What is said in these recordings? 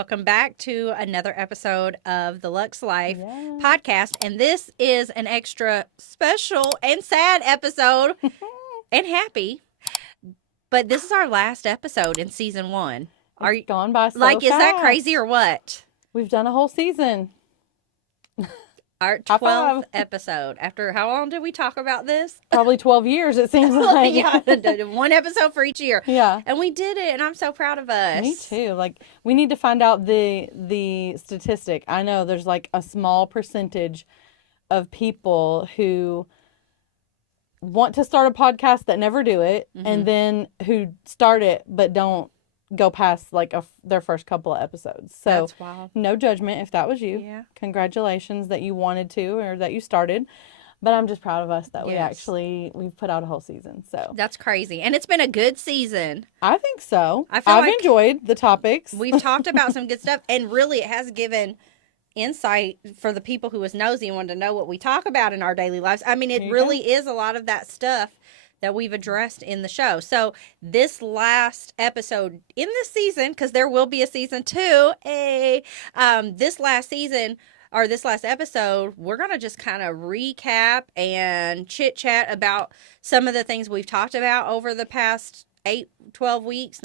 Welcome back to another episode of the Luxe Life Yes. podcast. And this is an extra special and sad episode and happy. But this is our last episode in season 1. Are you Gone by so like, is that fast. crazy or what? We've done a whole season. Our High 12th five. episode. After how long did we talk about this? Probably 12 years, it seems like. Yeah, one episode for each year. Yeah. And we did it, and I'm so proud of us. Me too. Like, we need to find out the statistic. I know there's like a small percentage of people who want to start a podcast that never do it, and then who start it but don't go past like their first couple of episodes. So That's wild. no judgment if that was you. Yeah. Congratulations that you wanted to or that you started. But I'm just proud of us that Yes. we've put out a whole season. So That's crazy. And it's been a good season. I think so. I feel I've like enjoyed the topics. We've talked about some good stuff, and really it has given insight for the people who was nosy and wanted to know what we talk about in our daily lives. I mean, There it you really is a lot of that stuff that we've addressed in the show. So this last episode in this season, because there will be a season 2, this last season or this last episode, we're going to just kind of recap and chit chat about some of the things we've talked about over the past 12 weeks.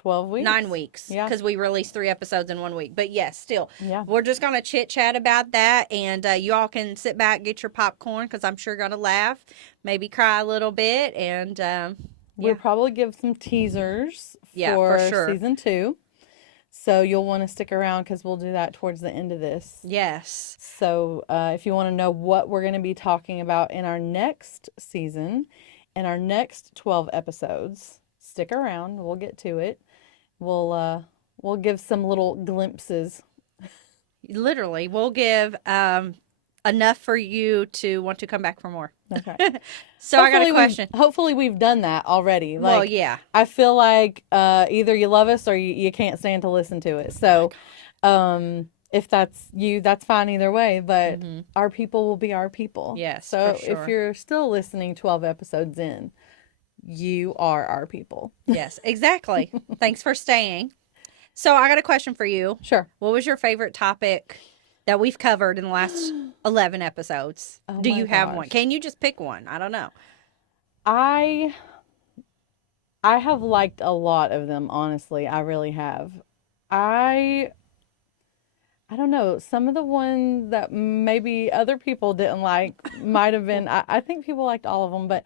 12 weeks. 9 weeks. Yeah. Because we released 3 episodes in 1 week. But yes, still. Yeah. We're just going to chit chat about that. And you all can sit back, get your popcorn, because I'm sure going to laugh, maybe cry a little bit. And We'll probably give some teasers Yeah, for for sure. season 2. So you'll want to stick around because we'll do that towards the end of this. yes. So if you want to know what we're going to be talking about in our next season, in our next 12 episodes, stick around. We'll get to it. We'll give some little glimpses. Literally, we'll give enough for you to want to come back for more. That's right. So I got a question. Hopefully we've done that already. Like, Well, yeah. I feel like either you love us or you can't stand to listen to it. So if that's you, that's fine either way. But our people will be our people. Yes, So for sure. if you're still listening 12 episodes in, you are our people. Yes, exactly. Thanks for staying. So I got a question for you. Sure. What was your favorite topic that we've covered in the last 11 episodes? Oh Do my you have gosh. one? Can you just pick one? I don't know. I have liked a lot of them, honestly. I really have. I don't know. Some of the ones that maybe other people didn't like might have been, I think people liked all of them, but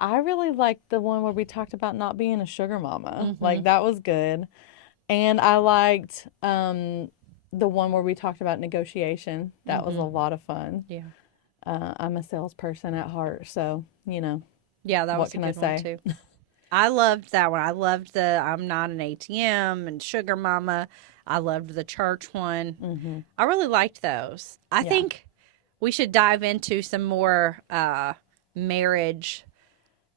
I really liked the one where we talked about not being a sugar mama. Like, that was good. And I liked the one where we talked about negotiation. That was a lot of fun. Yeah. I'm a salesperson at heart, so, you know. Yeah, that What was a can I good one say? too. I loved that one. I loved the I'm not an ATM and sugar mama. I loved the church one. I really liked those. I Yeah. think we should dive into some more marriage.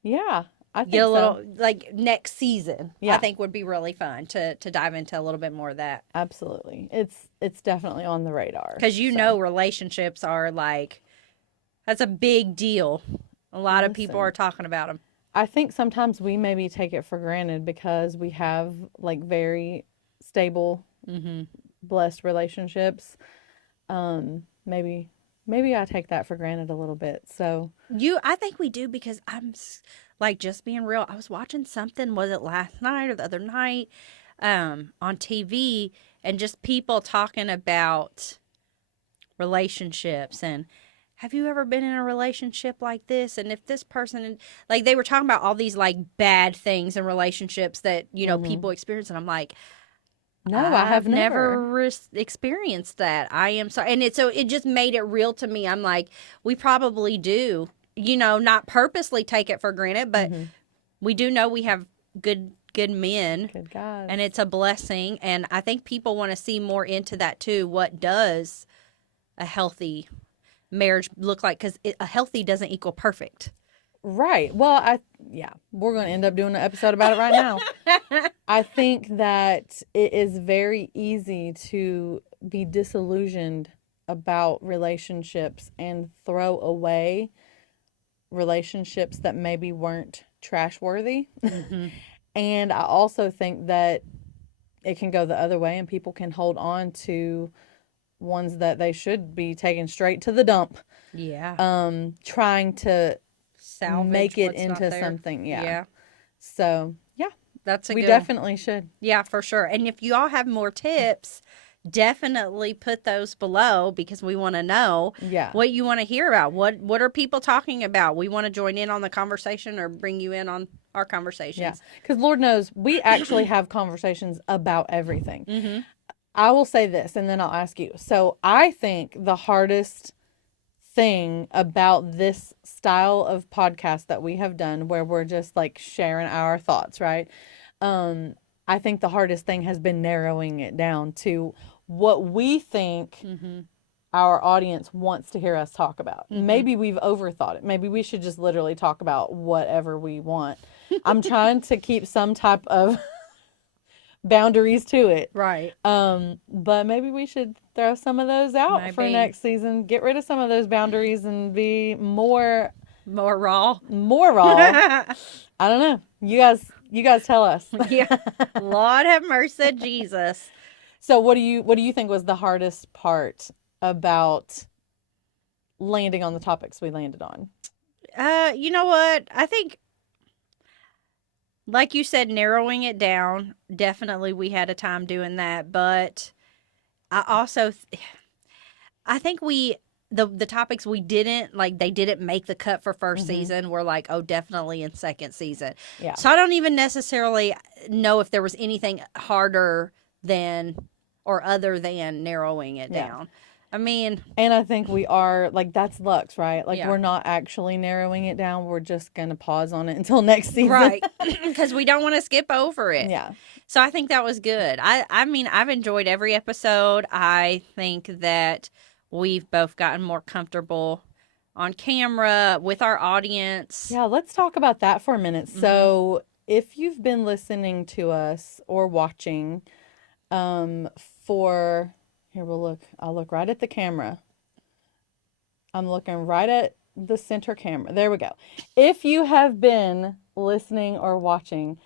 Yeah, I think Get a so. little like next season. I Yeah. think would be really fun to dive into a little bit more of that. Absolutely. It's definitely on the radar. Because you know relationships are like, that's a big deal. A lot of people Listen. are talking about them. I think sometimes we maybe take it for granted because we have like very stable, blessed relationships. Maybe I take that for granted a little bit. So I think we do, because like, just being real. I was watching something, was it last night or the other night, on TV, and just people talking about relationships and have you ever been in a relationship like this? And if this person, like, they were talking about all these like bad things in relationships that, you know, people experience. And I'm like, no, I have never. experienced that. I am sorry. And it just made it real to me. I'm like, we probably do, you know, not purposely take it for granted, but we do know we have good men. Good God. And it's a blessing. And I think people want to see more into that too. What does a healthy marriage look like? Because a healthy doesn't equal perfect. Right. Well, we're going to end up doing an episode about it right now. I think that it is very easy to be disillusioned about relationships and throw away relationships that maybe weren't trash worthy. And I also think that it can go the other way, and people can hold on to ones that they should be taken straight to the dump, Yeah. trying to Salvage make it what's not into there. something. Yeah. Yeah. So, yeah, That's a we good one. definitely should. Yeah, for sure. And if you all have more tips, definitely put those below because we want to know Yeah. what you want to hear about. What are people talking about? We want to join in on the conversation or bring you in on our Yeah. conversations. Because Lord knows we actually have conversations about everything. Mm-hmm. I will say this and then I'll ask you. So, I think the hardest thing about this style of podcast that we have done where we're just like sharing our thoughts, right? I think the hardest thing has been narrowing it down to what we think Mm-hmm. our audience wants to hear us talk about. Mm-hmm. Maybe we've overthought it. Maybe we should just literally talk about whatever we want. I'm trying to keep some type of boundaries to it. Right. But maybe we should throw some of those out for Maybe. next season. Get rid of some of those boundaries and be more More raw. raw. I don't know. You guys tell us. Yeah. Lord have mercy, Jesus. So what do you think was the hardest part about landing on the topics we landed on? You know what? I think, like you said, narrowing it down. Definitely, we had a time doing that, but I also, I think the topics we didn't like, they didn't make the cut for 1st season. We're like, oh, definitely in 2nd season. Yeah. So I don't even necessarily know if there was anything harder than or other than narrowing it Yeah. down. I mean, And I think we are like that's Lux, right? Like Yeah. we're not actually narrowing it down. We're just gonna pause on it until next season. right, because we don't want to skip over it. Yeah. So I think that was good. I mean, I've enjoyed every episode. I think that we've both gotten more comfortable on camera with our audience. Yeah, let's talk about that for a minute. So, if you've been listening to us or watching, for here I'll look right at the camera. I'm looking right at the center camera. There we go. If you have been listening or watching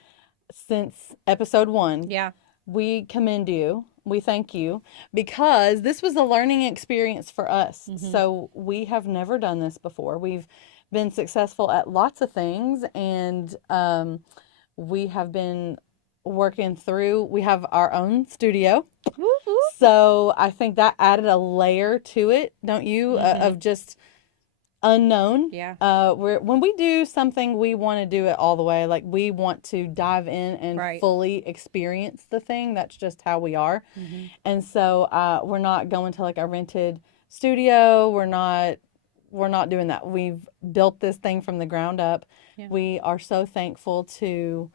since episode 1, Yeah. we commend you. We thank you because this was a learning experience for us. So we have never done this before. We've been successful at lots of things, and we have been working through. We have our own studio, so I think that added a layer to it, don't you? Of just unknown. Yeah. When we do something, we want to do it all the way. Like we want to dive in and Right. fully experience the thing. That's just how we are. And so we're not going to like a rented studio. We're not doing that. We've built this thing from the ground up. Yeah. We are so thankful to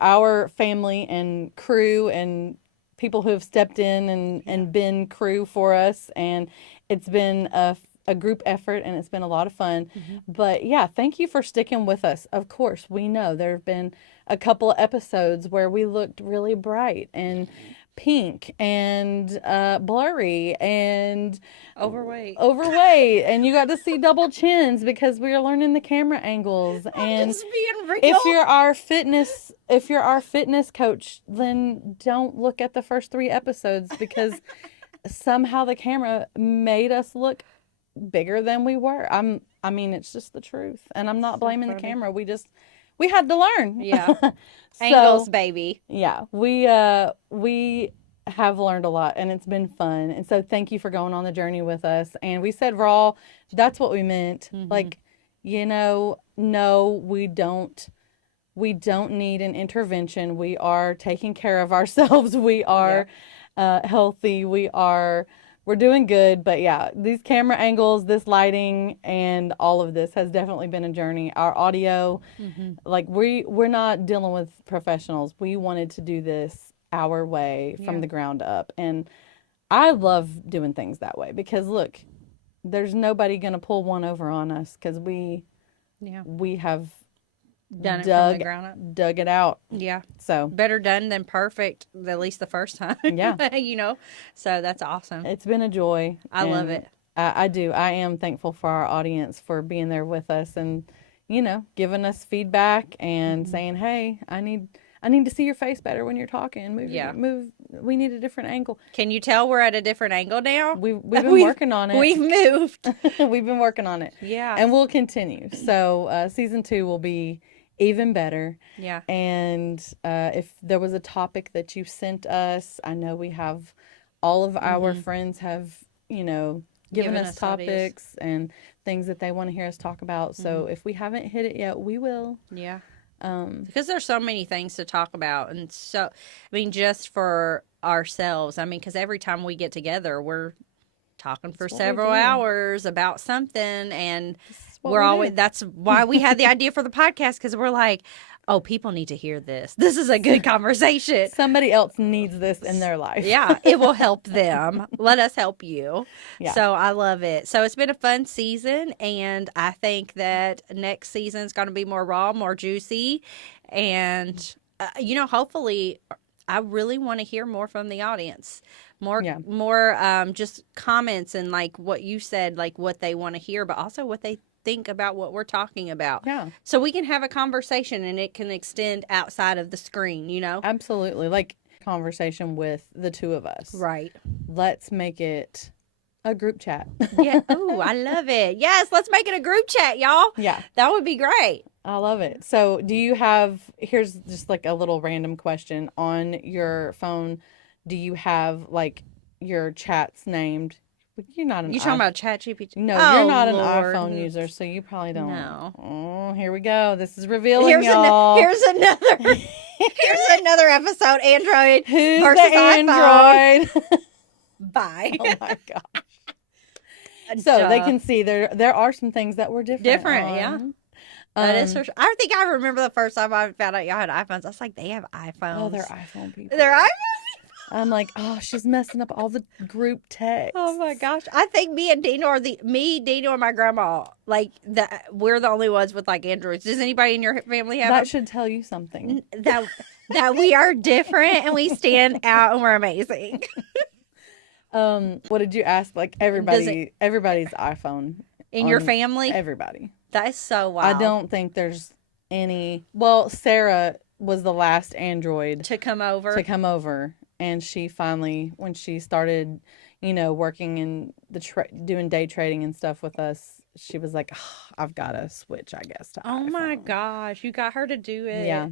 our family and crew and people who have stepped in and been crew for us. And it's been a group effort and it's been a lot of fun. But yeah, thank you for sticking with us. Of course, we know there have been a couple of episodes where we looked really bright and pink and blurry and Overweight. and you got to see double chins because we were learning the camera angles. And Just being real. if you're our fitness coach, then don't look at the first 3 episodes because somehow the camera made us look bigger than we were. I mean, it's just the truth. And I'm not blaming the funny. camera. We had to learn. Yeah. So, Angles, baby. yeah, we have learned a lot and it's been fun. And so thank you for going on the journey with us. And we said raw, that's what we meant. Like, no, we don't need an intervention. We are taking care of ourselves. We are healthy. We're doing good. But yeah, these camera angles, this lighting, and all of this has definitely been a journey. Our audio, like we're not dealing with professionals. We wanted to do this our way from the ground up. And I love doing things that way because look, there's nobody going to pull one over on us because we have Done it from the ground up. dug it out. Yeah. So Better done than perfect, at least the first time. Yeah. You know? So that's awesome. it's been a joy. I love and it. I do. I am thankful for our audience for being there with us and, giving us feedback and saying, hey, I need I need to see your face better when you're talking. Yeah. Move. We need a different angle. Can you tell we're at a different angle now? We've been working on it. We've moved. We've been working on it. Yeah. And we'll continue. So season 2 will be even better. Yeah. And if there was a topic that you sent us, I know we have all of our friends have, given us topics and things that they want to hear us talk about. So if we haven't hit it yet, we will. Yeah. Because there's so many things to talk about. And so, I mean, just for ourselves, I mean, because every time we get together, we're talking for several hours about something. And that's why we had the idea for the podcast, because we're like, oh, people need to hear this. This is a good conversation. Somebody else needs this in their life. Yeah, it will help them. Let us help you. Yeah. So I love it. So it's been a fun season, and I think that next season is going to be more raw, more juicy, and hopefully, I really want to hear more from the audience. More just comments and like what you said, like what they want to hear, but also what they think about what we're talking about. Yeah. So we can have a conversation and it can extend outside of the screen, Absolutely. Like conversation with the two of us. Right. Let's make it a group chat. Yeah. Ooh, I love it. Yes, let's make it a group chat, y'all. Yeah. That would be great. I love it. So here's just like a little random question. On your phone, do you have like your chats named? You're not You talking about ChatGPT? No, you're not an iPhone user, so you probably don't. No. Oh, here we go. This is revealing, y'all. Here's another episode. Android Who's versus the Android? Bye. Oh my gosh. So they can see there are some things that were different. Yeah. That is for sure. I think I remember the first time I found out y'all had iPhones. I was like, they have iPhones. Oh, they're iPhone people. They're iPhone. I'm like, oh, she's messing up all the group text. Oh my gosh! I think me and Dino Dino, and my grandma, like that. We're the only ones with like Androids. Does anybody in your family have? That should tell you something. That we are different and we stand out and we're amazing. What did you ask? Like everybody's iPhone in your family. Everybody. That is so wild. I don't think there's any. Well, Sarah was the last Android to come over. And she finally, when she started, working in doing day trading and stuff with us, she was like, oh, I've got to switch, I guess, to iPhone. My gosh, you got her to do it. Yeah.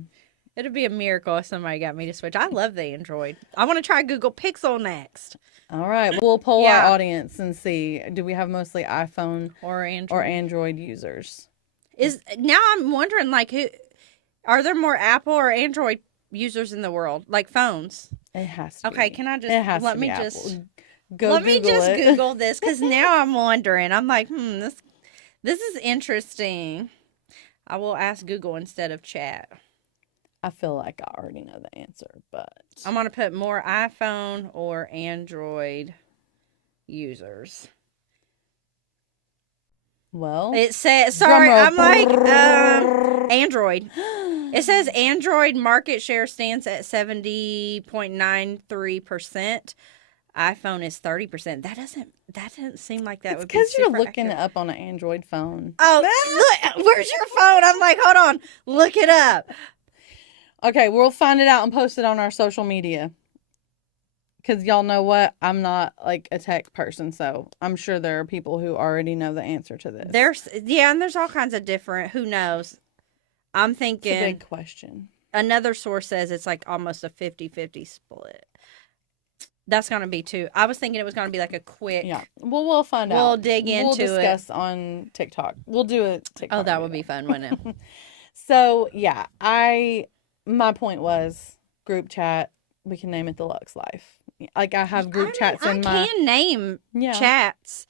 It'd be a miracle if somebody got me to switch. I love the Android. I want to try Google Pixel next. All right. We'll poll our audience and see, do we have mostly iPhone or Android users? Now I'm wondering, like, are there more Apple or Android users in the world, like phones? It has to. Okay, be. can I just let me just Google Google this, because now I'm wondering. I'm like, this is interesting. I will ask Google instead of chat. I feel like I already know the answer, but I'm gonna put more iPhone or Android users. Well, it says, sorry, I'm like, Android. It says Android market share stands at 70.93%. iPhone is 30%. That doesn't seem like that would be because you're looking accurate. It up on an Android phone. Oh, look, where's your phone? I'm like, hold on, look it up. Okay, we'll find it out and post it on our social media. Because y'all know what? I'm not like a tech person, so I'm sure there are people who already know the answer to this. And there's all kinds of different, who knows? I'm thinking. It's a big question. Another source says it's like almost a 50-50 split. That's going to be too. I was thinking it was going to be like a quick. Yeah. Well, we'll find out. We'll dig into it. We'll discuss on TikTok. We'll do a TikTok. Oh, that would be fun, wouldn't it? So, yeah. My point was group chat. We can name it the Luxe Life. Like, I have group chats in my... I can name chats.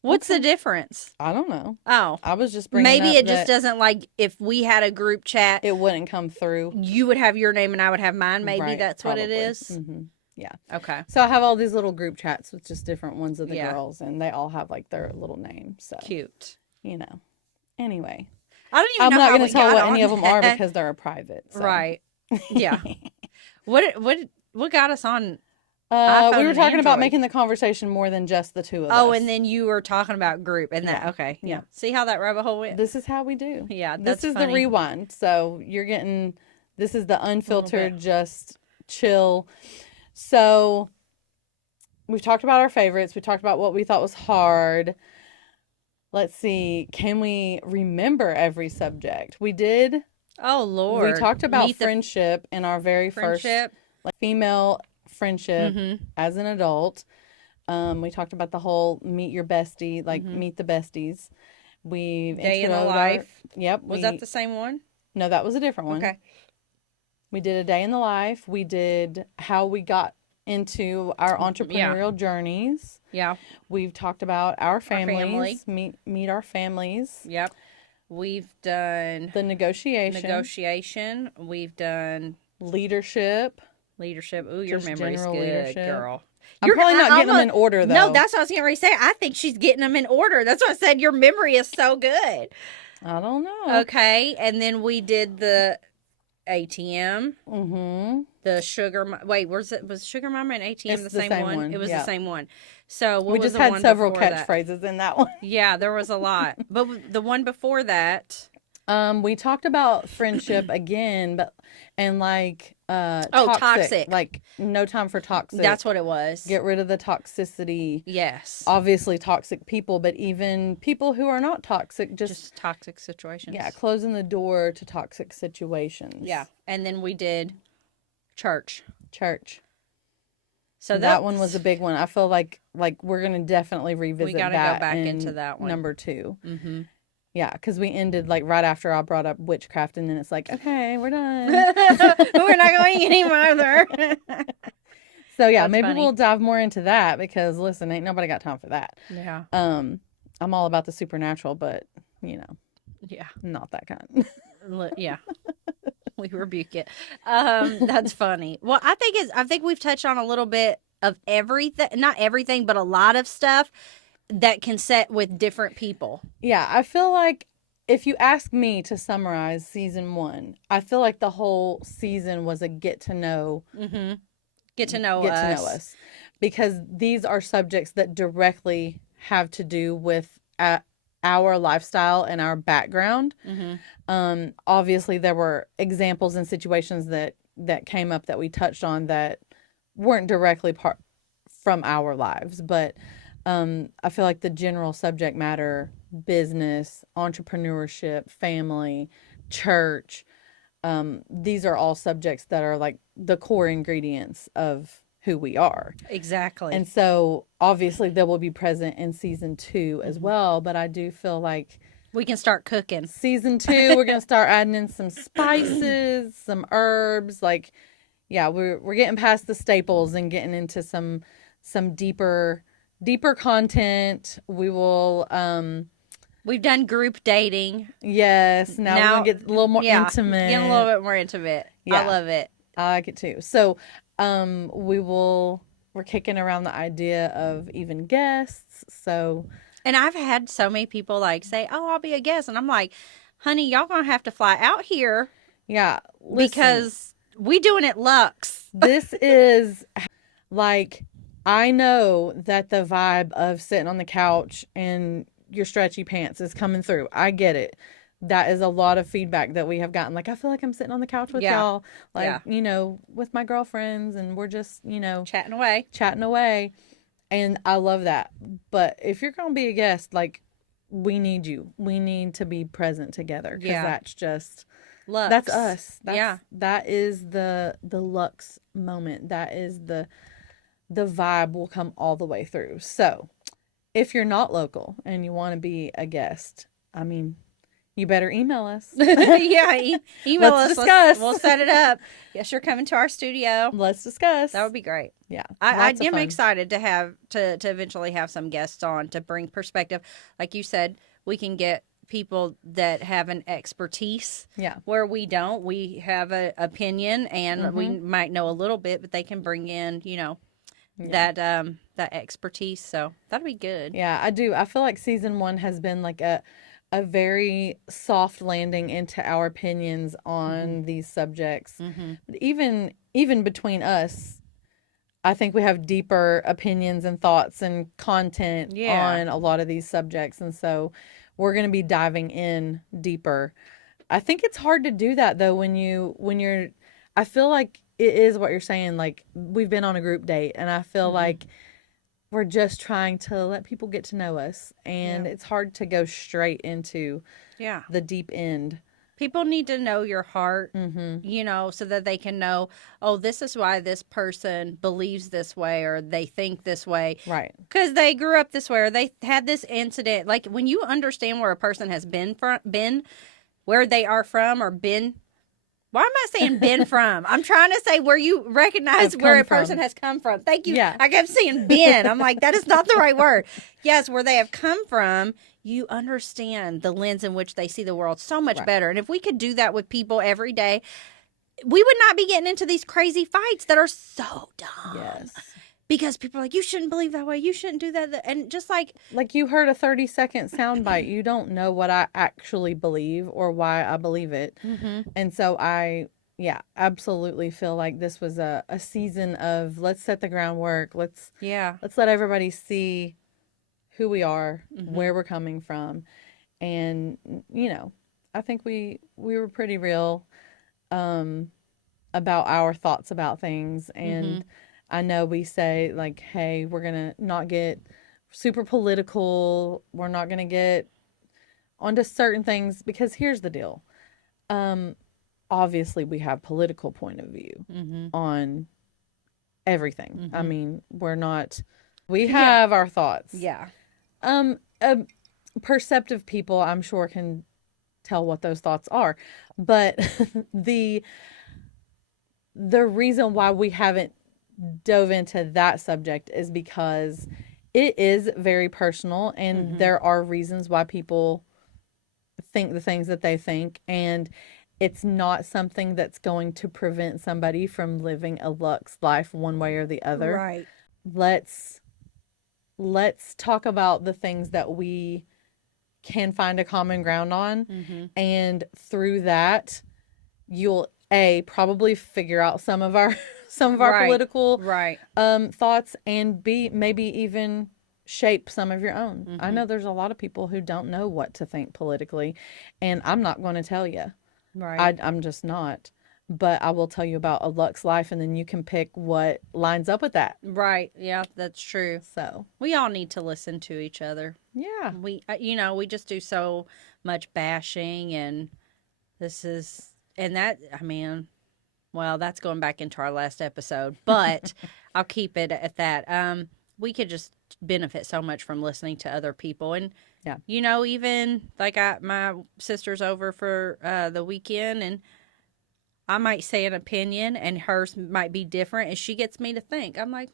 What's the difference? I don't know. Oh. I was just bringing Maybe up it just doesn't, like, if we had a group chat... It wouldn't come through. You would have your name and I would have mine. Maybe right, that's probably. what it is? Mm-hmm. Yeah. Okay. So I have all these little group chats with just different ones of the girls, and they all have, like, their little names. So cute. Anyway. I don't even I'm know not going to to tell what any of them are because they're private. So. Right. Yeah. What got us on... we were talking about making the conversation more than just the two of us. Oh, and then you were talking about group and that. Okay. Yeah. See how that rabbit hole went? This is how we do. Yeah. That's This is the rewind. So you're getting This is the A little unfiltered, bit. just chill. So we've talked about our favorites. We talked about what we thought was hard. Let's see. Can we remember every subject? We did. Oh We Lord. talked about Meet the friendship in our very first, friendship. like, female friendship Mm-hmm. as an adult. We talked about the whole meet your bestie, like Mm-hmm. meet the besties. We've Day in the introed our, life. yep, Was that the same one? no, that was a different one. Okay. We did a day in the life. We did how we got into our Yeah. entrepreneurial journeys. Yeah. We've talked about our family. families, meet our families, Yep. We've done the negotiation, negotiation. We've done leadership, leadership. Ooh, your just memory's general good, leadership. girl. I'm probably not getting them in order, No, though. that's what I was getting ready to say. I think she's getting them in order. That's what I said. Your memory is so good. I don't know. Okay, and then we did the ATM, Mm-hmm. the sugar. Wait, was Sugar Mama and ATM It's the the same same one? one, It was yeah. the same one. So what We was just the had one several before that? catchphrases in that one. Yeah, there was a lot. But the one before that, We talked about friendship again, but and like toxic. like no time for toxic. That's what it was. Get rid of the toxicity. Yes. Obviously toxic people, but even people who are not toxic, just toxic situations. yeah, closing the door to toxic situations. Yeah. And then we did church. Church. So that one was a big one. I feel like we're gonna definitely revisit we gotta that go back in into that one. number 2. Mm-hmm. Yeah, because we ended like right after I brought up witchcraft, and then it's like, okay, we're done. We're not going any farther. So yeah, That's maybe funny. we'll dive more into that because listen, ain't nobody got time for that. Yeah. I'm all about the supernatural, but Yeah. not that kind. Yeah. We rebuke it. That's funny. Well, I think we've touched on a little bit of everything, not everything, but a lot of stuff that can set with different people. Yeah, I feel like if you ask me to summarize season 1, I feel like the whole season was a get to know us, because these are subjects that directly have to do with our lifestyle and our background. Mm-hmm. Obviously there were examples and situations that came up that we touched on that weren't directly part from our lives, but I feel like the general subject matter, business, entrepreneurship, family, church, these are all subjects that are like the core ingredients of who we are. Exactly. And so obviously they will be present in season 2 as well, but I do feel like we can start cooking. Season 2, we're going to start adding in some spices, some herbs, like yeah, we're getting past the staples and getting into some deeper content. We will we've done group dating. Yes, now we're gonna get a little more intimate. Get a little bit more intimate. Yeah. I love it. I like it too. So we're kicking around the idea of even guests. So And I've had so many people like say, "Oh, I'll be a guest," and I'm like, "Honey, y'all gonna have to fly out here." Yeah, listen, because we doing it Luxe. This is like, I know that the vibe of sitting on the couch and your stretchy pants is coming through. I get it. That is a lot of feedback that we have gotten. Like, I feel like I'm sitting on the couch with y'all, like, with my girlfriends, and we're just, chatting away. And I love that. But if you're going to be a guest, like, we need you. We need to be present together, because that's just Luxe. That's us. That is the Luxe moment. That is the vibe will come all the way through. So if you're not local and you want to be a guest, I mean, you better email us. Email us. Discuss. We'll set it up. Yes, you're coming to our studio. Let's discuss. That would be great. Yeah. I am excited to have to eventually have some guests on to bring perspective. Like you said, we can get people that have an expertise where we don't. We have an opinion, and we might know a little bit, but they can bring in, that expertise. So that'll be good. Yeah, I do. I feel like season 1 has been like a very soft landing into our opinions on these subjects. But even between us, I think we have deeper opinions and thoughts and content on a lot of these subjects. And so we're going to be diving in deeper I think it's hard to do that though when you're I feel like it is what you're saying, like we've been on a group date and I feel like we're just trying to let people get to know us Yeah. and it's hard to go straight into Yeah. the deep end. People need to know your heart, Mhm. so that they can know, oh, this is why this person believes this way or they think this way. Right. Because they grew up this way or they had this incident. Like when you understand where a person has been where they are from or been. Why am I saying been from? I'm trying to say where you recognize Have where come a person from. has come from. Thank you. Yeah. I kept saying been. I'm like, that is not the right word. Yes, where they have come from, you understand the lens in which they see the world so much Right. better. And if we could do that with people every day, we would not be getting into these crazy fights that are so dumb. Yes. Because people are like, you shouldn't believe that way. You shouldn't do that. And just like, Like you heard a 30-second soundbite. You don't know what I actually believe or why I believe it. And so yeah, absolutely feel like this was a season of let's set the groundwork. Let's let everybody see who we are, where we're coming from. And, I think we were pretty real about our thoughts about things. And I know we say, like, hey, we're going to not get super political. We're not going to get onto certain things because here's the deal. Obviously, we have political point of view on everything. I mean, we have our thoughts. yeah. Perceptive people, I'm sure, can tell what those thoughts are. But the reason why we haven't dove into that subject is because it is very personal and there are reasons why people think the things that they think, and it's not something that's going to prevent somebody from living a luxe life one way or the other. Right. Let's talk about the things that we can find a common ground on, and through that you'll probably figure out some of our political thoughts, and maybe even shape some of your own. I know there's a lot of people who don't know what to think politically, and I'm not going to tell you. Right. I'm just not. But I will tell you about a luxe life, and then you can pick what lines up with that. Right. Yeah, that's true. So We all need to listen to each other. yeah, We just do so much bashing, and I mean, well, that's going back into our last episode, but I'll keep it at that. We could just benefit so much from listening to other people, and yeah, even like my sister's over for the weekend, and I might say an opinion, and hers might be different, and she gets me to think. I'm like,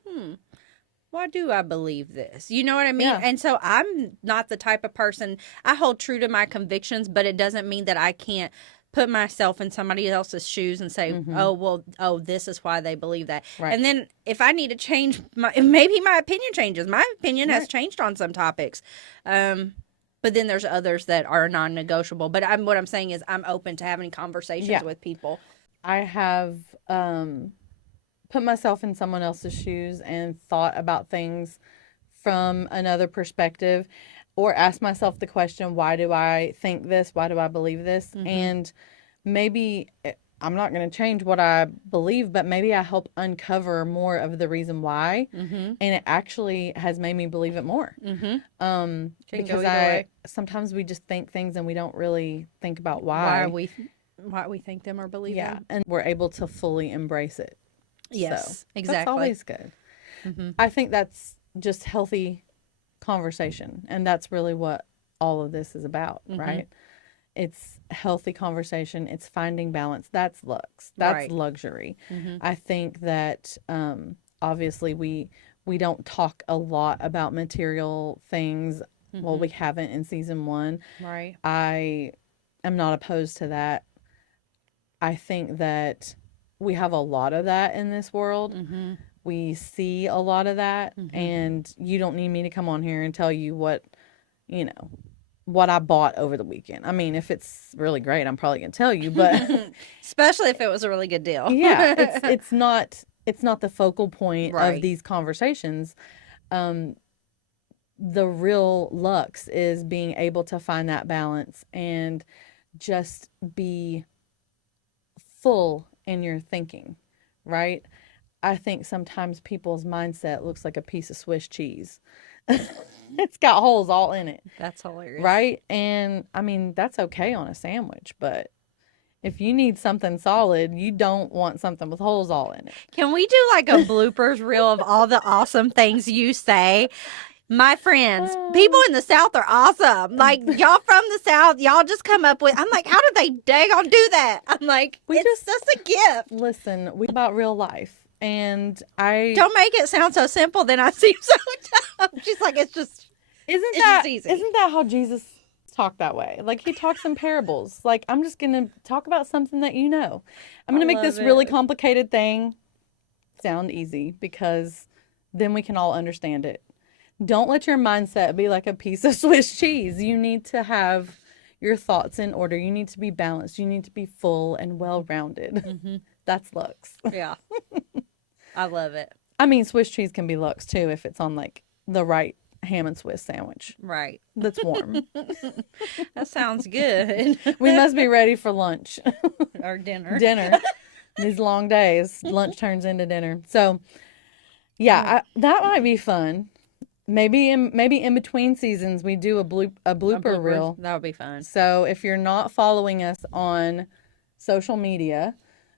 why do I believe this? You know what I mean? Yeah. And so I'm not the type of person, I hold true to my convictions, but it doesn't mean that I can't put myself in somebody else's shoes and say, this is why they believe that. Right. And then if I need to change, maybe my opinion changes. My opinion has changed on some topics. But then there's others that are non-negotiable. But what I'm saying is I'm open to having conversations with people. I have put myself in someone else's shoes and thought about things from another perspective, or asked myself the question, why do I think this? Why do I believe this? And maybe I'm not going to change what I believe, but maybe I help uncover more of the reason why. And it actually has made me believe it more. Because sometimes we just think things and we don't really think about why we think them or believe them. And we're able to fully embrace it. Yes, so, exactly. That's always good. I think that's just healthy conversation, and that's really what all of this is about, right? It's healthy conversation. It's finding balance. That's luxe. That's luxury. I think that obviously we don't talk a lot about material things. Well, we haven't in season 1. Right. I am not opposed to that. I think that we have a lot of that in this world. We see a lot of that, and you don't need me to come on here and tell you what I bought over the weekend. I mean, if it's really great, I'm probably going to tell you, but especially if it was a really good deal. Yeah, it's not the focal point of these conversations. The real luxe is being able to find that balance and just be full in your thinking, right? I think sometimes people's mindset looks like a piece of Swiss cheese. It's got holes all in it, That's hilarious. right? And I mean, that's okay on a sandwich, but if you need something solid, you don't want something with holes all in it. Can we do like a bloopers reel of all the awesome things you say? My friends, people in the South are awesome. Like, y'all from the South, y'all just come up with, I'm like, how do they daggone do that? I'm like, it's just a gift. Listen, we about real life. And I Don't make it sound so simple, then I seem so tough. She's like, it's just easy. Isn't that how Jesus talked that way? Like he talks in parables. Like I'm just gonna talk about something that you know. I'm gonna make this really complicated thing sound easy because then we can all understand it. Don't let your mindset be like a piece of Swiss cheese. You need to have your thoughts in order. You need to be balanced. You need to be full and well-rounded. Mm-hmm. That's Luxe. Yeah. I love it. I mean, Swiss cheese can be Luxe too if it's on like the right ham and Swiss sandwich. Right. That's warm. That sounds good. We must be ready for lunch. Or dinner. Dinner. These long days, lunch turns into dinner. So, yeah, that might be fun. Maybe in between seasons we do a blooper reel. That would be fun. So if you're not following us on social media,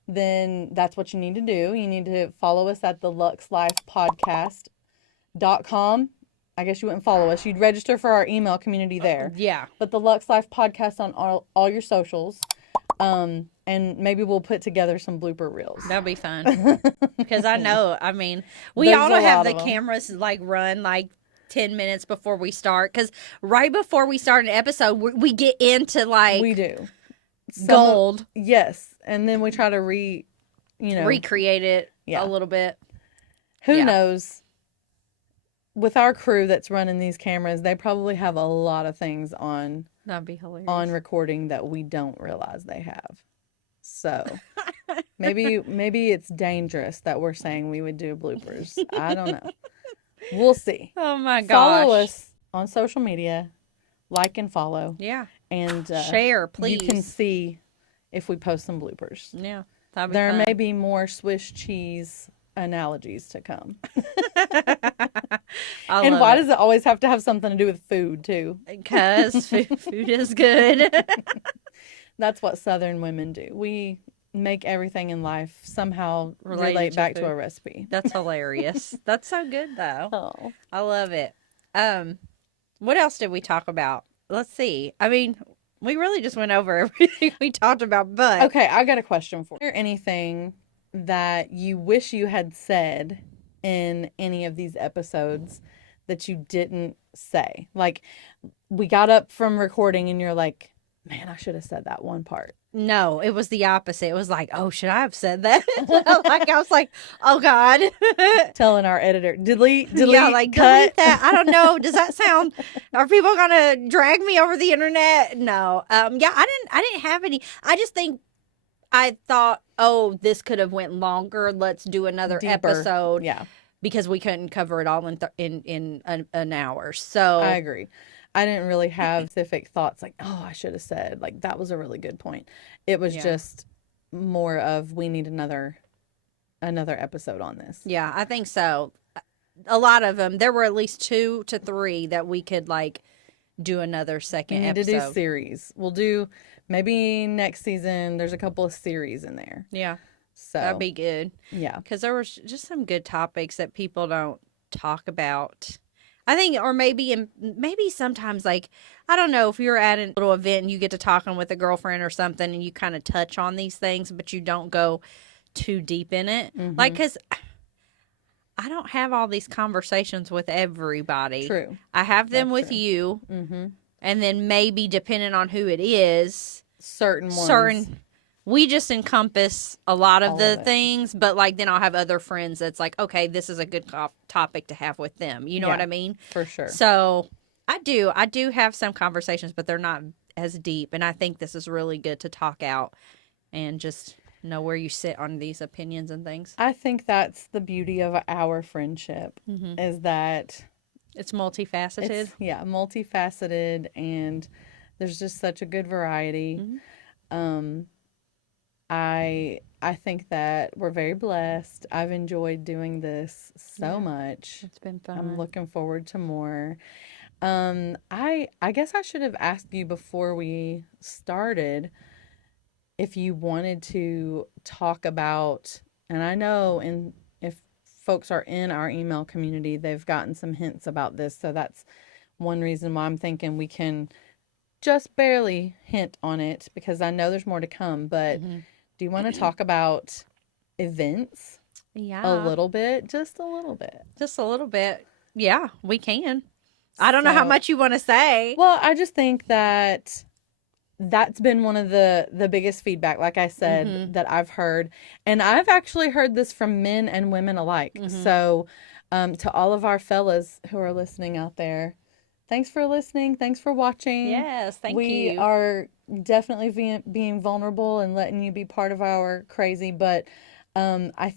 then that's what you need to do. You need to follow us at the luxelifepodcast.com. I guess you wouldn't follow us. You'd register for our email community there. Yeah. But the Luxe Life podcast on all your socials. And maybe we'll put together some blooper reels. That'll be fun. Because I know, I mean, we all have the cameras like run like 10 minutes before we start. Because right before we start an episode, we get into like we do gold. Yes. And then we try to recreate it a little bit. Who knows? With our crew that's running these cameras, they probably have a lot of things on. That'd be hilarious. On recording that we don't realize they have. So maybe it's dangerous that we're saying we would do bloopers. I don't know. We'll see. Oh my gosh. Follow us on social media. Like and follow. Yeah. And share, please. You can see if we post some bloopers. Yeah. That'd be there fun. may be more Swiss cheese analogies to come. And why does it always have to have something to do with food too? Because food is good. That's what Southern women do. We make everything in life somehow relate back to a recipe. That's hilarious. That's so good though. Oh. I love it. What else did we talk about? Let's see. I mean, we really just went over everything we talked about, but okay, I got a question for you. Is there anything that you wish you had said in any of these episodes that you didn't say? Like, we got up from recording and you're like, man, I should have said that one part. No, it was the opposite. It was like, oh, should I have said that? Like, I was like, oh God. Telling our editor, delete, yeah, like, cut. delete that. I don't know. Does that sound, are people going to drag me over the internet? No. Yeah, I didn't have any. I just think I thought, oh, this could have went longer. Let's do another episode. Yeah. Because we couldn't cover it all in an hour. So I agree. I didn't really have specific thoughts like, oh, I should have said, like, that was a really good point. It was just more of, we need another episode on this. Yeah, I think so. A lot of them, there were at least 2 to 3 that we could like do another second episode. We need to do series. We'll do maybe next season. There's a couple of series in there. Yeah. So that'd be good. Yeah. Because there was just some good topics that people don't talk about. I think, or maybe sometimes, like, I don't know, if you're at a little event and you get to talking with a girlfriend or something and you kind of touch on these things, but you don't go too deep in it. Mm-hmm. Like, because I don't have all these conversations with everybody. True. I have them with you. Mm-hmm. And then maybe, depending on who it is, certain ones. We just encompass a lot of the things, but like then I'll have other friends that's like, okay, this is a good topic to have with them. You know what I mean? For sure. So I do have some conversations, but they're not as deep. And I think this is really good to talk out and just know where you sit on these opinions and things. I think that's the beauty of our friendship is that it's multifaceted. Multifaceted, and There's just such a good variety. Mhm. Um, I think that we're very blessed. I've enjoyed doing this so Yeah, much. it's been I'm fun. looking forward to more. I guess I should have asked you before we started if you wanted to talk about, and I know in if folks are in our email community, they've gotten some hints about this, so that's one reason why I'm thinking we can just barely hint on it because I know there's more to come. But Hmm. do you want to talk about events a Yeah, little bit? Just a little bit. just a little bit. Yeah, we can. I don't know how So, much you want to say. well, I just think that that's been one of the biggest feedback, like I said, Mm-hmm. that I've heard, and I've actually heard this from men and women alike. Mm-hmm. So, to all of our fellas who are listening out there, thanks for listening. Thanks for watching. Yes, thank We you. are definitely being vulnerable and letting you be part of our crazy, but I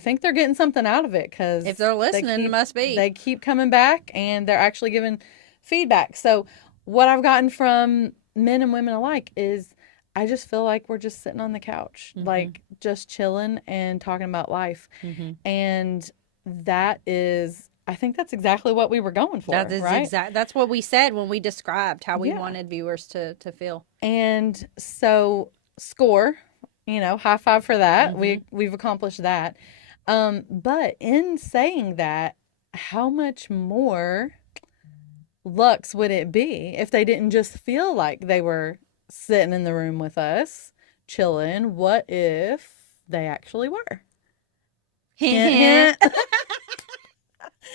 think they're getting something out of it If because they're they listening, it keep must be. they keep coming back and they're actually giving feedback. So what I've gotten from men and women alike is I just feel like we're just sitting on the couch, Mm-hmm. like just chilling and talking about life. Mm-hmm. And that is, I think that's exactly what we were going That for, is right? exact. That's what we said when we described how we Yeah. wanted viewers to feel. And so score, high five for that. Mm-hmm. We've accomplished that. But in saying that, how much more Lux would it be if they didn't just feel like they were sitting in the room with us, chilling? What if they actually were? Hint, Hint, hint. hint.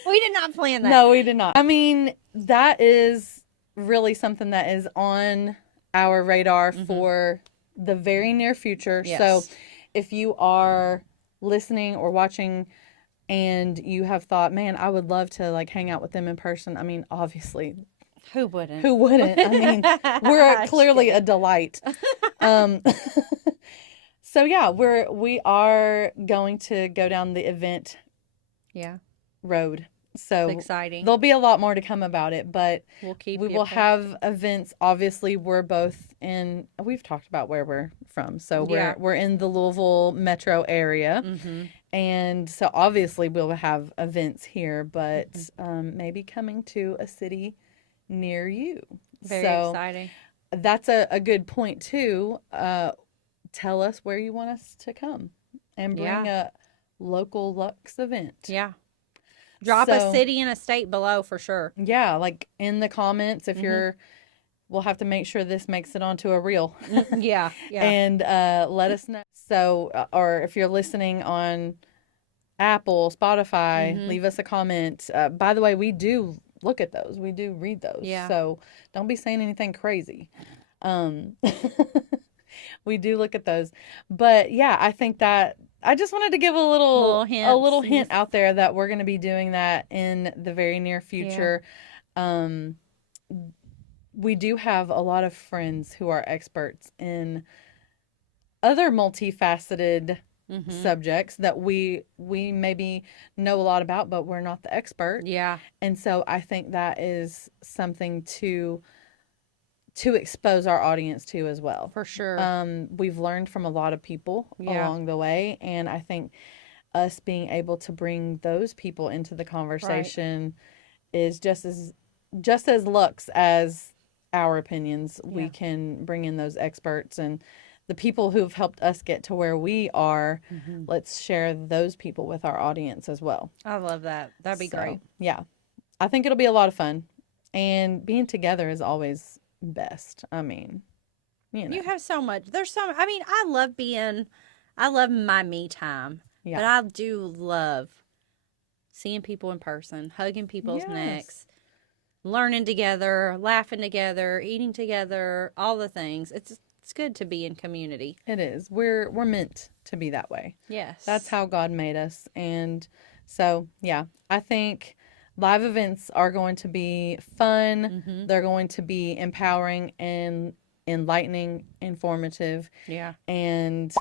We did not plan that. No, we did not. I mean, that is really something that is on our radar Mm-hmm. for the very near future. So Yes. if you are listening or watching and you have thought, man, I would love to like hang out with them in person. I mean, obviously, Who wouldn't? who wouldn't? I mean, we're Just clearly a kidding. delight. Um, so yeah, we are going to go down the event Yeah, road. it's So exciting. there'll be a lot more to come about it, but We'll keep we you will posted. have events. Obviously, we're both in. We've talked about where we're from, so we're Yeah. we're in the Louisville metro area, Mm-hmm. and so obviously we'll have events here, but Mm-hmm. maybe coming to a city near you. Very So exciting. that's a good point too. Tell us where you want us to come and bring Yeah. a local Lux event. Yeah. Drop a So city and a state below for sure. yeah, like in the comments, if Mm-hmm. you're, we'll have to make sure this makes it onto a reel Yeah. Yeah. and let us know. So, or if you're listening on Apple, Spotify, Mm-hmm. leave us a comment. By the way, we do look at those, we do read those. Yeah. So don't be saying anything crazy. Um, we do look at those. But yeah, I think that I just wanted to give a Little little hints. hint out there that we're going to be doing that in the very near Yeah. future. Um, we do have a lot of friends who are experts in other multifaceted Mm-hmm. subjects that we maybe know a lot about, but we're not the expert. Yeah. And so I think that is something to expose our audience to as well. For sure. We've learned from a lot of people Yeah. along the way, and I think us being able to bring those people into the Right. conversation is just as lux as our opinions. We Yeah. can bring in those experts and the people who've helped us get to where we are. Mm-hmm. Let's share those people with our audience as well. I love that. That'd be So, great. yeah, I think it'll be a lot of fun. And being together is always best. I mean, You have so much. There's so. I mean, I love my me time, but yeah. I do love seeing people in person, hugging people's Yes, necks, learning together, laughing together, eating together, all the things. It's good to be in community. it is. We're meant to be that way. Yes. That's how God made us. And so, yeah, I think live events are going to be fun. Mm-hmm. They're going to be empowering and enlightening, informative. Yeah. And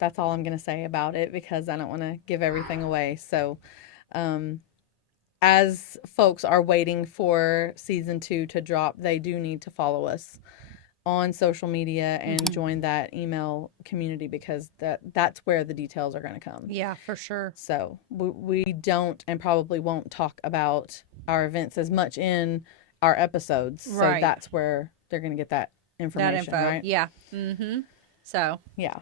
that's all I'm going to say about it because I don't want to give everything away. So, um, as folks are waiting for season 2 to drop, they do need to follow us on social media and join that email community, because that's where the details are going to come. Yeah, for sure. So we don't and probably won't talk about our events as much in our episodes. So Right. that's where they're going to get that That information, info. right? Yeah. Mm-hmm. So, Yeah.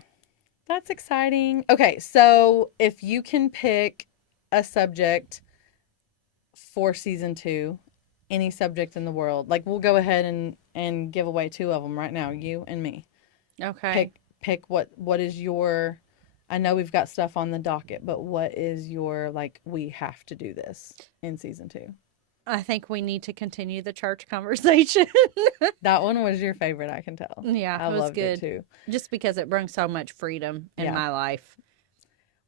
That's exciting. Okay, so if you can pick a subject for season 2, any subject in the world, like we'll go ahead and give away 2 of them right now, you and me. okay. Pick what is your, I know we've got stuff on the docket, but what is your, like, we have to do this in season 2? I think we need to continue the church conversation. That one was your favorite, I can tell. Yeah, I it was loved good. it too. Just because it brings so much freedom in Yeah. my life.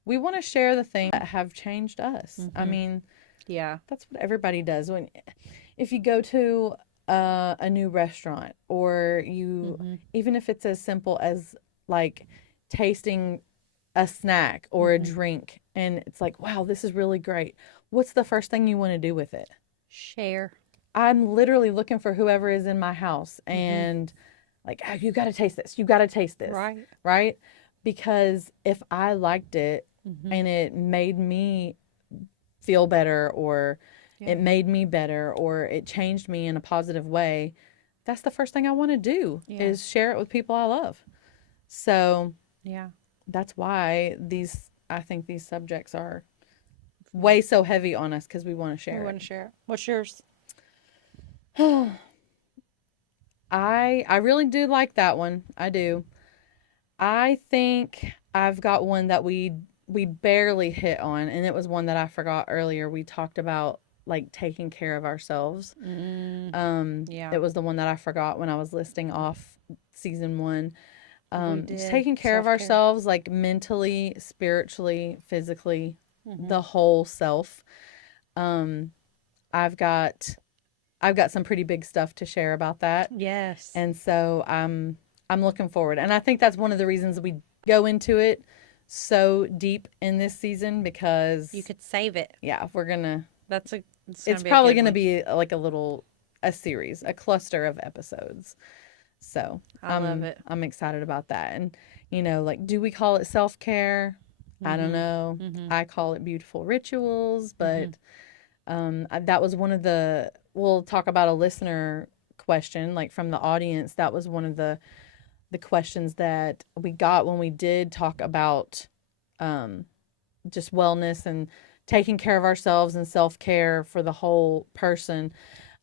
We want to share the things that have changed us. I mean, Yeah. that's what everybody does. If you go to a new restaurant, or you, even if it's as simple as like tasting a snack or a drink, and it's like, wow, this is really great. What's the first thing you want to do with it? Share. I'm literally looking for whoever is in my house and like, oh, you got to taste this. You got to taste this. Right. Right? Because if I liked it and it made me feel better, or it made me better, or it changed me in a positive way, that's the first thing I want to do, is share it with people I love. So Yeah. that's why I think these subjects are way so heavy on us, because we want to share We it. want to share it. What's yours? I really do like that one. I do. I think I've got one that we barely hit on, and it was one that I forgot earlier. We talked about like taking care of ourselves. Yeah. It was the one that I forgot when I was listing off season 1. Just did. taking care of Self-care. ourselves, like mentally, spiritually, physically, the whole self. I've got some pretty big stuff to share about that. Yes. And so I'm looking forward. And I think that's one of the reasons we go into it so deep in this season, because you could save it. yeah, we're going to, It's probably going to be like a series, a cluster of episodes. So I love it. I'm excited about that. And, like, do we call it self-care? I don't know. I call it beautiful rituals, but that was one of we'll talk about a listener question, like from the audience. That was one of the questions that we got when we did talk about just wellness and taking care of ourselves and self-care for the whole person.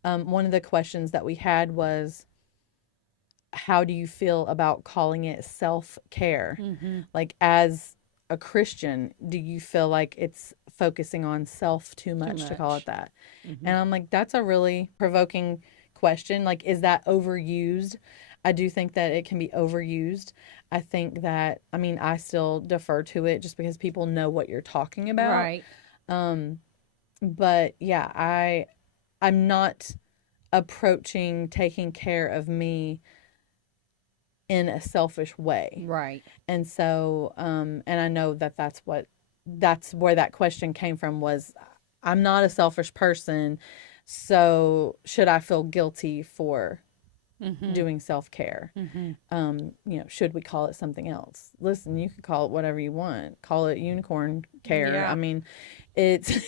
One of the questions that we had was, how do you feel about calling it self-care? Like, as a Christian, do you feel like it's focusing on self too much to call it that? And I'm like, that's a really provoking question. Like, is that overused? I do think that it can be overused. I think that, I still defer to it just because people know what you're talking about. Right. But yeah, I'm not approaching taking care of me in a selfish way. Right. And so, and I know that that's where that question came from, was I'm not a selfish person. So should I feel guilty for doing self-care? Should we call it something else? Listen, you can call it whatever you want. Call it unicorn care. Yeah. It's,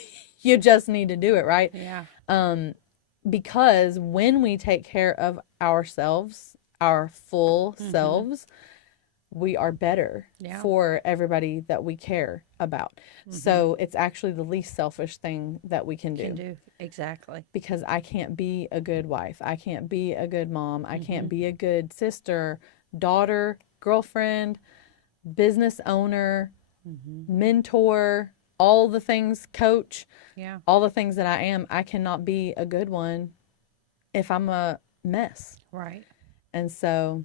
you just need to do it, right? Yeah. Because when we take care of ourselves, our full selves, we are better for everybody that we care about. So it's actually the least selfish thing that we can do. Exactly. Because I can't be a good wife. I can't be a good mom. I can't be a good sister, daughter, girlfriend, business owner, mentor, all the things, coach, all the things that I am. I cannot be a good one if I'm a mess. Right. And so,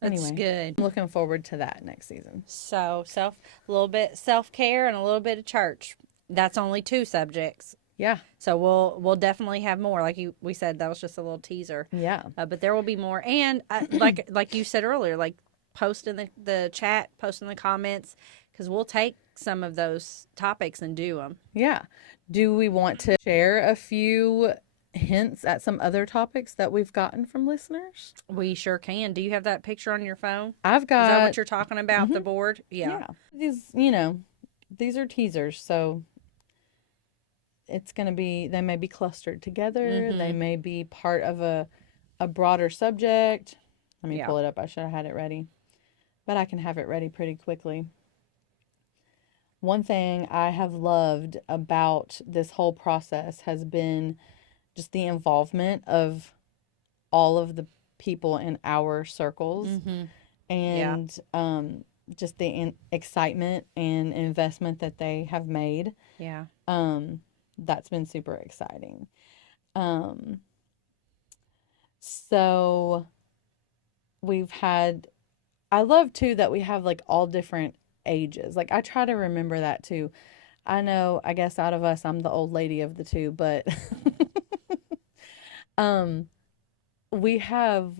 That's anyway, good. I'm looking forward to that next season. So a little bit self-care and a little bit of church. That's only 2 subjects. Yeah. So we'll definitely have more. Like we said, that was just a little teaser. Yeah. But there will be more. And like you said earlier, like post in the chat, post in the comments. because we'll take some of those topics and do them. Yeah. Do we want to share a few hints at some other topics that we've gotten from listeners? We sure can. Do you have that picture on your phone? I've Is that what got, you're talking about, the board? Yeah. yeah, these are teasers. So it's going to be, they may be clustered together. They may be part of a broader subject. Let me Yeah. pull it up. I should have had it ready, but I can have it ready pretty quickly. One thing I have loved about this whole process has been just the involvement of all of the people in our circles Yeah. and just the excitement and investment that they have made. Yeah. That's been super exciting. Um, so we've had, I love too that we have like all different ages. Like I try to remember that too. I know, I guess out of us, I'm the old lady of the two, but um, we have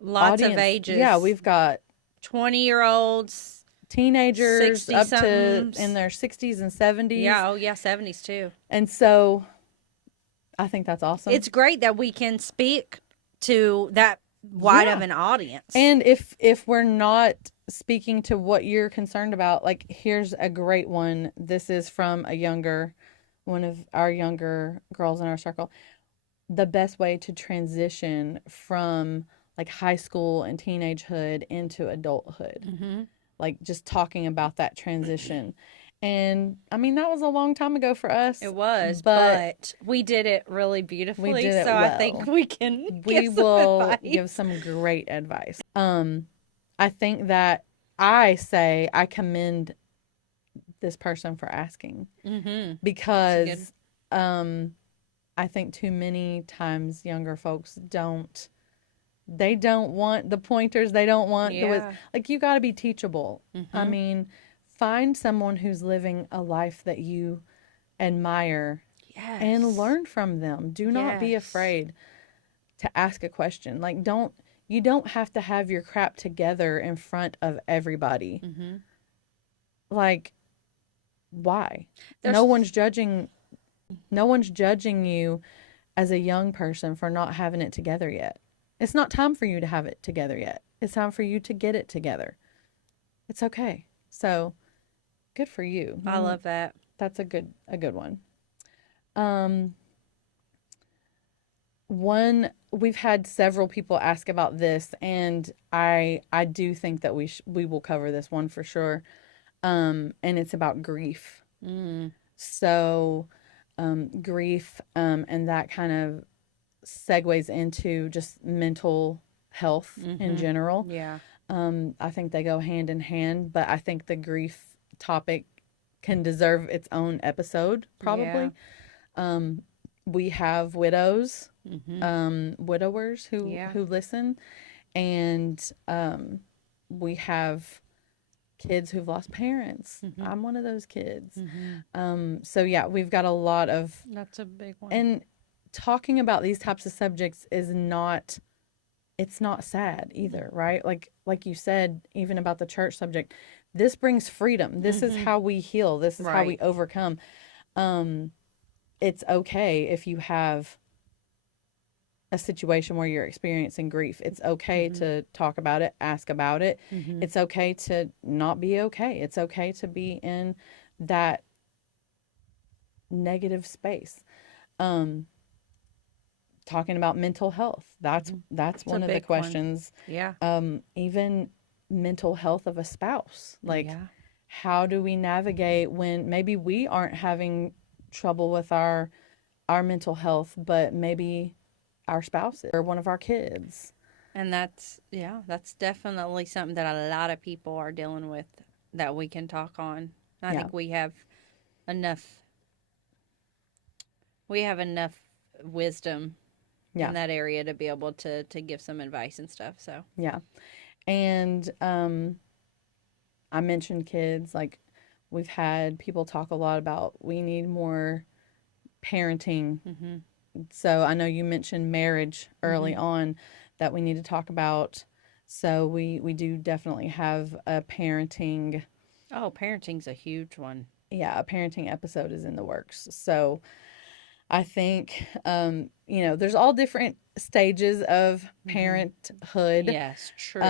Lots of audience. Yeah, ages. we've got 20-year-olds, teenagers 60 up to somethings. in their 60s and 70s. Yeah. Oh, yeah. 70s too. And so I think that's awesome. It's great that we can speak to that wide of an audience. And if we're not speaking to what you're concerned about, like here's a great one. This is from one of our younger girls in our circle. The best way to transition from like high school and teenagehood into adulthood. Like just talking about that transition. And I mean, that was a long time ago for us. It was, but we did it really beautifully. We did it so well. I think we can we give some will advice. give some great advice. I think that I commend this person for asking because I think too many times younger folks don't want the pointers. They don't want like you got to be teachable. I mean, find someone who's living a life that you admire and learn from them. Do not be afraid to ask a question. Like you don't have to have your crap together in front of everybody. Like why? No one's judging you as a young person for not having it together yet. It's not time for you to have it together yet. It's time for you to get it together. It's okay. So good for you. I love that. That's a good one. We've had several people ask about this, and I do think that we will cover this one for sure. And it's about grief. So grief and that kind of segues into just mental health in general. Yeah. I think they go hand in hand, but I think the grief topic can deserve its own episode probably. We have widowers who listen, and we have kids who've lost parents. I'm one of those kids. So yeah, we've got a lot of, that's a big one. and talking about these types of subjects it's not sad either, right? Like you said, even about the church subject, this brings freedom. This is how we heal. This is how we overcome. It's okay if you have a situation where you're experiencing grief. It's okay to talk about it, ask about it. It's okay to not be okay. It's okay to be in that negative space. Talking about mental health. That's one of the questions. Yeah. Even mental health of a spouse. Like how do we navigate when maybe we aren't having trouble with our mental health, but maybe our spouses or one of our kids. And that's definitely something that a lot of people are dealing with that we can talk on. I think we have enough wisdom in that area to be able to give some advice and stuff. So yeah. And I mentioned kids, like we've had people talk a lot about we need more parenting. So I know you mentioned marriage early on that we need to talk about. So we do definitely have a parenting Oh, parenting's a huge one. Yeah, a parenting episode is in the works. So I think, there's all different stages of Hmm. parenthood. Yes, true.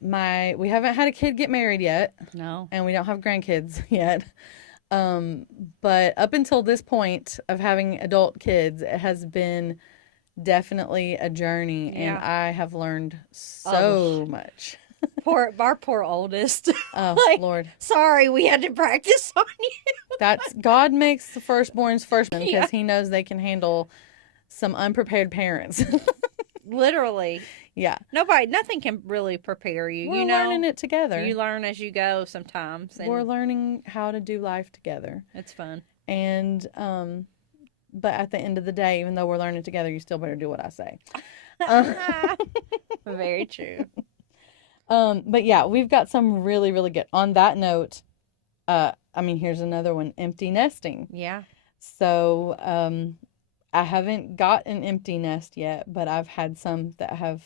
We haven't had a kid get married yet, No. and we don't have grandkids yet. Um, but up until this point of having adult kids, it has been definitely a journey, and Yeah. I have learned A so lot. much. Our poor oldest. Oh, Like, Lord. sorry, we had to practice on That's God makes the firstborns firstborn you. Yeah. because he knows they can handle some unprepared parents. Literally. Yeah. Nothing can really prepare you, We're learning it You together. learn as you go sometimes, We're and learning how to do life together. it's fun. And but at the end of the day, even though we're learning together, you still better do what I say. Uh, Very true. but yeah, we've got some really, really good. On that note, here's another one, empty nesting. Yeah. So, I haven't got an empty nest yet, but I've had some that have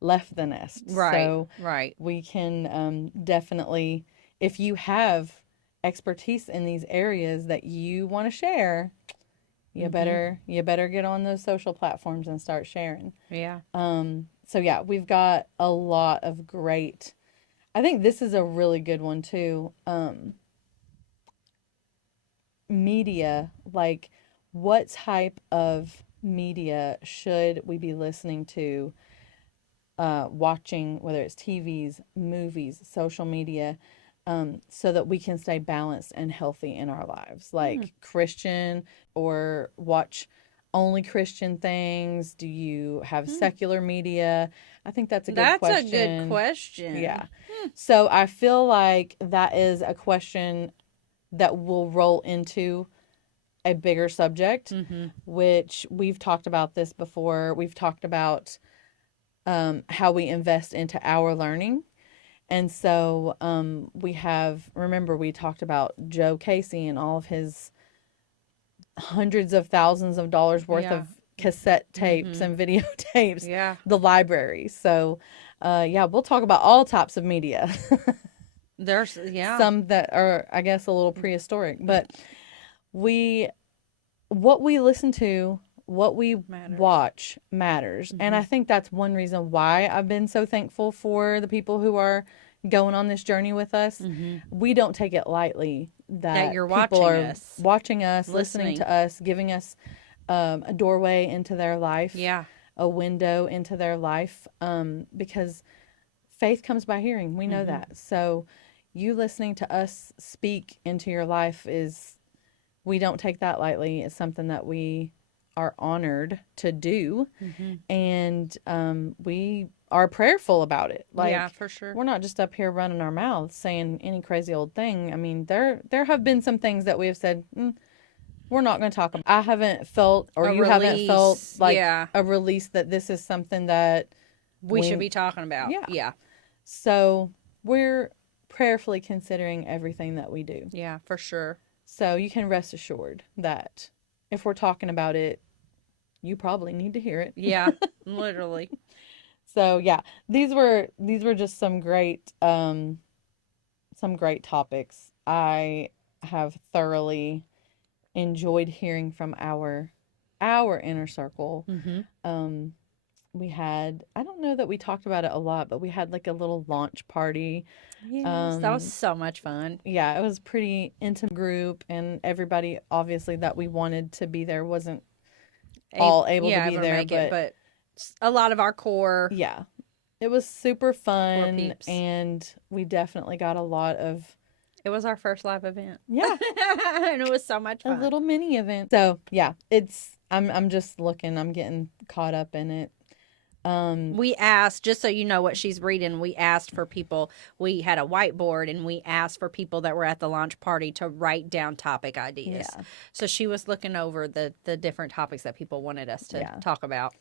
left the nest. Right. So Right. we can definitely, if you have expertise in these areas that you want to share, Mm-hmm. you better get on those social platforms and start sharing. Yeah. So yeah, we've got a lot of great. I think this is a really good one too. Media, like what type of media should we be listening to, watching, whether it's TVs, movies, social media, so that we can stay balanced and healthy in our lives, like Christian, or watch only Christian things? Do you have Hmm. secular media? I think that's a good That's a good question. question. Yeah. So I feel like that is a question that will roll into a bigger subject, Mm-hmm. which we've talked about this before. We've talked about how we invest into our learning. And so remember, we talked about Joe Casey and all of his hundreds of thousands of dollars worth Yeah. of cassette tapes Mm-hmm. and videotapes, Yeah. the library. So, yeah, we'll talk about all types of media. Yeah. Some that are, I guess, a little prehistoric, but we what we listen to, what we Matters. watch matters. And Mm-hmm. I think that's one reason why I've been so thankful for the people who are going on this journey with us. Mm-hmm. We don't take it lightly That that you're people watching are us, watching us, listening listening. to us, giving us a doorway into their life, Yeah. a window into their life, because faith comes by hearing. We know Mm-hmm. that. So you listening to us speak into your life is, we don't take that lightly. It's something that we are honored to do, Mm-hmm. and we are prayerful about it. Yeah, Like, for sure. we're not just up here running our mouths saying any crazy old thing. I mean, there have been some things that we have said, we're not going to talk about. I haven't felt, or A you haven't felt release. like Yeah. a release that this is something that We should we, be talking about. yeah. Yeah. So we're prayerfully considering everything that we do. Yeah, for sure. So you can rest assured that if we're talking about it, you probably need to hear it. Yeah, literally. So yeah, these were just some great topics. I have thoroughly enjoyed hearing from our inner circle. Mm-hmm. Um we had, I don't know that we talked about it a lot, but we had like a little launch party. Yes, that was Um so much fun. yeah, it was pretty intimate group, and everybody obviously that we wanted to be there wasn't all able to Yeah, be able to there, make it, but but a lot of our core yeah, it was super fun, peeps. and we definitely got a lot of, It was our first live event. yeah, And it was so much a fun. little mini event. So yeah, I'm just looking, I'm getting caught up in it. We asked, just so you know what she's reading, we asked for people. We had a whiteboard and we asked for people that were at the launch party to write down topic ideas. Yeah. So she was looking over the different topics that people wanted us to Yeah. talk about.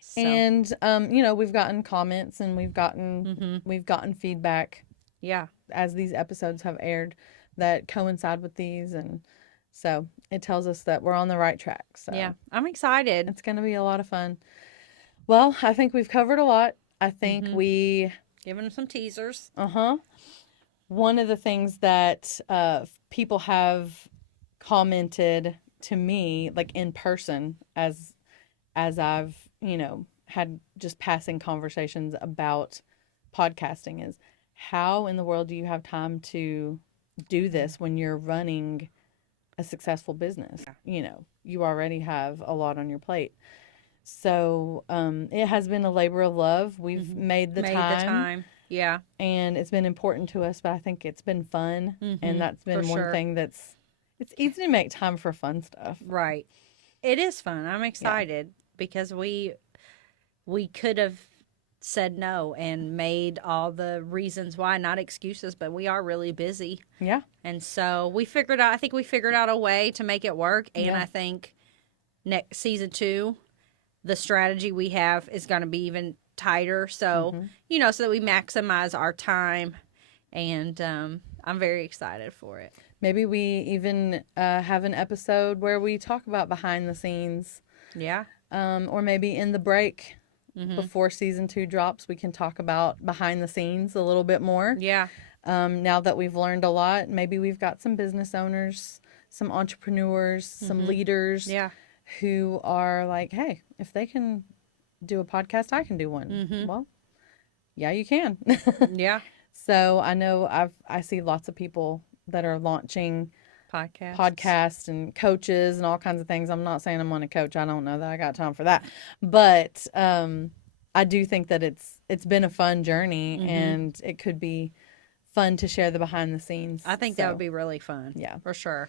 So, And we've gotten comments, and we've gotten feedback yeah. as these episodes have aired that coincide with these, and so it tells us that we're on the right track. So Yeah. I'm excited. it's going to be a lot of fun. Well, I think we've covered a lot. I think we Giving them some teasers. uh-huh. one of the things that people have commented to me, like in person, as I've, had just passing conversations about podcasting, is how in the world do you have time to do this when you're running a successful business? You already have a lot on your plate. So it has been a labor of love. We've made the Made the time, time. Yeah. and it's been important to us, but I think it's been fun. And that's For been one sure. thing it's easy to make time for fun stuff. Right. It is fun. I'm Yeah. excited because we could have said no and made all the reasons why, not excuses, but we are really busy. Yeah. And so I think we figured out a way to make it work. And Yeah. I think next season 2, the strategy we have is going to be even tighter. So, so that we maximize our time. And I'm very excited for it. Maybe we even have an episode where we talk about behind the scenes. Yeah. Or maybe in the break before season 2 drops, we can talk about behind the scenes a little bit more. Yeah. Now that we've learned a lot, maybe we've got some business owners, some entrepreneurs, some leaders Yeah. who are like, hey, if they can do a podcast, I can do one. Well, yeah, you can. Yeah. So I know I see lots of people that are launching podcasts and coaches and all kinds of things. I'm not saying I'm on a coach. I don't know that I got time for that. But I do think that it's been a fun journey and it could be fun to share the behind the scenes. I think that would be really fun. Yeah. For sure.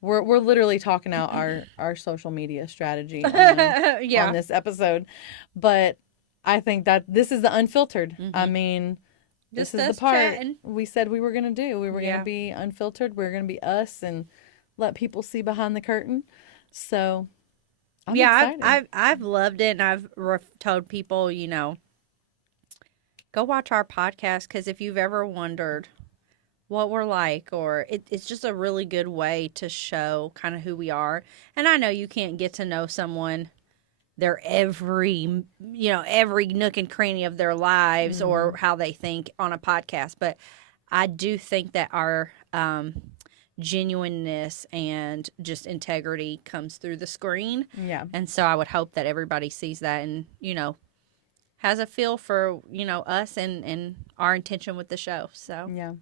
We're literally talking out our social media strategy Yeah. on this episode. But I think that this is the unfiltered. I mean, this Just is us the part chatting. we said we were going to do. We were going Yeah. to be unfiltered. We are going to be us and let people see behind the curtain. So I'm excited. I've loved it, and I've told people, go watch our podcast, because if you've ever wondered what we're like, or it's just a really good way to show kind of who we are. And I know you can't get to know someone, their every nook and cranny of their lives or how they think on a podcast, but I do think that our genuineness and just integrity comes through the screen. Yeah. And so I would hope that everybody sees that and, has a feel for, us and our intention with the show. So, Yeah.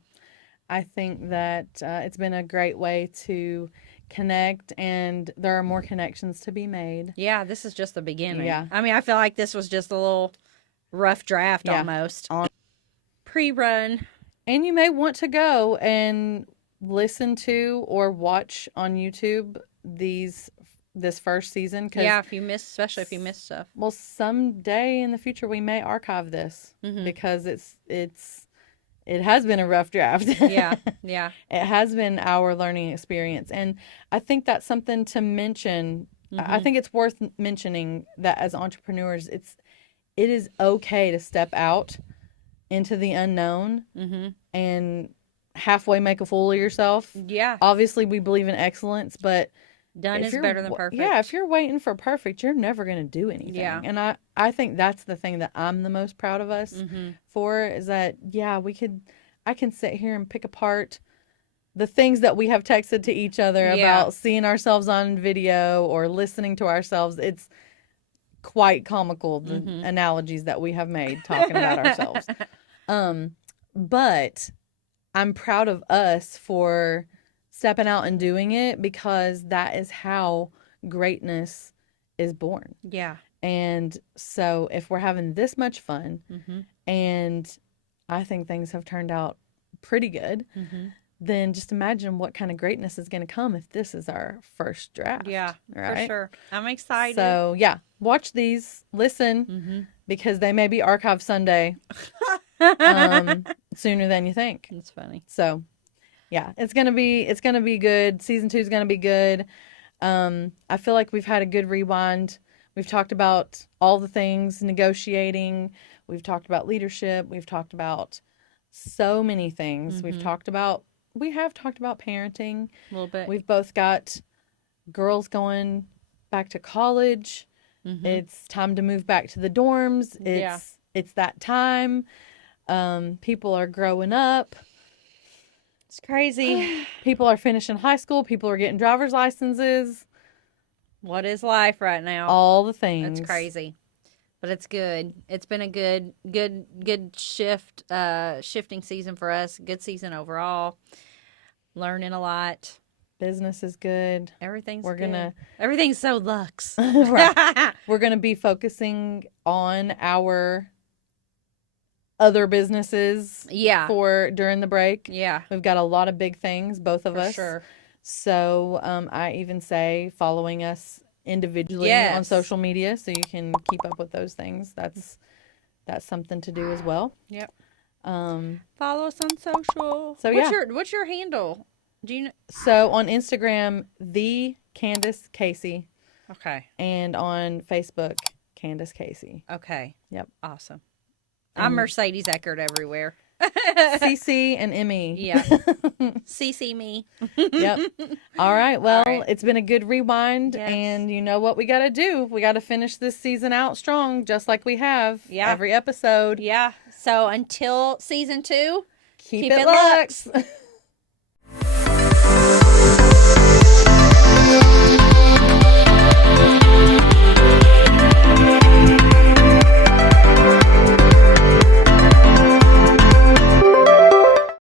I think that it's been a great way to connect, and there are more connections to be made. yeah, this is just the beginning. Yeah. I mean, I feel like this was just a little rough draft Yeah. almost. Pre-run. And you may want to go and listen to or watch on YouTube this first season. Yeah, especially if you miss stuff. Well, someday in the future we may archive this because it has been a rough draft. Yeah, yeah. It has been our learning experience, and I think that's something to mention. I think it's worth mentioning that as entrepreneurs, it is okay to step out into the unknown and halfway make a fool of yourself. Yeah. Obviously, we believe in excellence, but Done is better than perfect. Yeah, if you're waiting for perfect, you're never going to do anything. Yeah. And I think that's the thing that I'm the most proud of us for, is that, yeah, I can sit here and pick apart the things that we have texted to each other about seeing ourselves on video or listening to ourselves. It's quite comical, the analogies that we have made talking about ourselves. But I'm proud of us for stepping out and doing it, because that is how greatness is born. Yeah. And so if we're having this much fun, and I think things have turned out pretty good, then just imagine what kind of greatness is going to come if this is our first draft. Yeah, right? for sure. I'm excited. So yeah, watch these, listen, because they may be archived Sunday sooner than you think. It's funny. So yeah, it's gonna be good. Season 2 is gonna be good. I feel like we've had a good rewind. We've talked about all the things, negotiating. We've talked about leadership. We've talked about so many things. We have talked about parenting. A little bit. We've both got girls going back to college. It's time to move back to the dorms. It's that time. People are growing up. It's crazy. People are finishing high school. People are getting driver's licenses. What is life right now? All the things. It's crazy. But it's good. It's been a good shifting season for us. Good season overall. Learning a lot. Business is good. Everything's We're good. Everything's so luxe. Right. We're gonna be focusing on our other businesses. Yeah. For during the break. Yeah. We've got a lot of big things, both of us. Sure. So I even say following us individually on social media so you can keep up with those things. That's something to do as well. Yep. Follow us on social. So what's your handle? Do you know? So on Instagram, the Candace Casey. Okay. And on Facebook, Candace Casey. Okay. Yep. Awesome. I'm Mercedes Eckert everywhere. CC and Emmy. Yeah. CC me. Yep. All right. Well, it's been a good rewind. Yes. And you know what we got to do? We got to finish this season out strong, just like we have every episode. Yeah. So until season 2, keep it luxe.